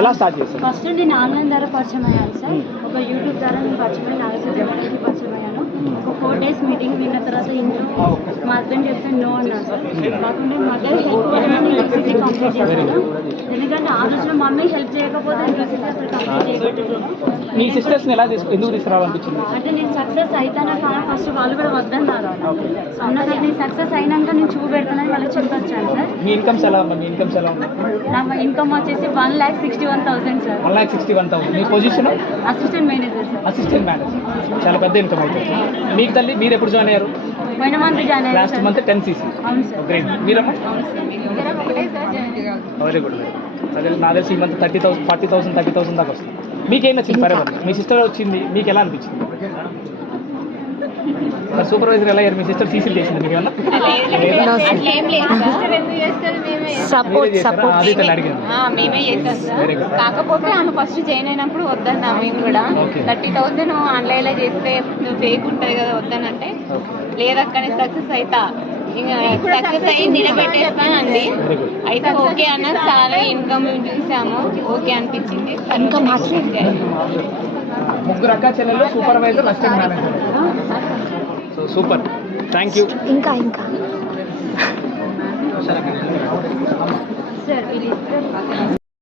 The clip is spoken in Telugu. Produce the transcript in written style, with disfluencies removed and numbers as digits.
ఎలా స్టార్ట్ చేశారు? ఫస్ట్ నేను ఆన్లైన్ ద్వారా పరిచయం అయ్యాను సార్. ఒక యూట్యూబ్ ద్వారా నేను పరిచయం అయ్యి నాగేశ్వరరావుకి పరిచయం అయ్యాను. ఒక 4 days మీటింగ్ విన్న తర్వాత ఇంట్లో మా హస్బెండ్ చెప్తే నో అన్నారు సార్. కాకుండా మదర్ హెల్ప్ వల్ల నేను యూసీసీ కంప్లీట్ చేశాను. ఎందుకంటే ఆ రోజులో మమ్మీ హెల్ప్ చేయకపోతే నేను యూసీసీ అసలు కంప్లీట్ చేయబెట్టుకున్నాను. మీ సిస్టర్స్ని ఎందుకు తీసుకురావాలనిపించింది? అంటే నేను సక్సెస్ అవుతానా కానీ ఫస్ట్ వాళ్ళు కూడా వద్దన్నారు అన్నది. నేను సక్సెస్ అయినాక నేను చూపెడతానని వాళ్ళకి చెప్పొచ్చాను సార్. మీ ఇన్కమ్స్ ఎలా ఉంది? నా ఇన్కమ్ వచ్చేసి 1,61,000 సార్. 1,61,000. మీ position? Assistant manager sir. Assistant manager. చాలా పెద్ద ఇన్కమ్ అవుతుంది. మీకు తల్లి మీరు ఎప్పుడు జాయిన్ అయ్యారు? పోయిన మంత్ జాయిన్ అయ్యారు. Last month 10 cc. అవును సార్. గ్రేట్. మీరమ్మా? ఒకటే సార్ జాయిన్ అయ్యారు. Very good. అదే నా తెలిసి ఈ మంత్ 30,000 40,000 30,000 దాకా వస్తుంది. మీకేం నచ్చింది? ఫరెవర్ మీ సిస్టర్ వచ్చింది, మీకు ఎలా అనిపించింది? సూపర్వైజర్ ఎలా అయ్యారు? మీ సిస్టర్ సీసీలు చేసింది మీకు ఏమన్నా? సపోర్ట్ మేమే చేసాం సార్. కాకపోతే ఆమె ఫస్ట్ జాయిన్ అయినప్పుడు వద్దన్నా మేము కూడా 30,000 ఆన్లైన్లో చేస్తే ఫేక్ ఉంటుంది కదా వద్దనంటే లేదక్కడ సక్సెస్ అవుతా ఇంకా సక్సెస్ అయ్యి నిలబెట్టేస్తానండి. అయితే ఓకే అన్న చాలా ఇన్కమ్ చూసాము, ఓకే అనిపించింది. ముగ్గురు అక్క చెల్లెలు, supervisor, assistant manager. So super. Thank you. ఇంకా సార్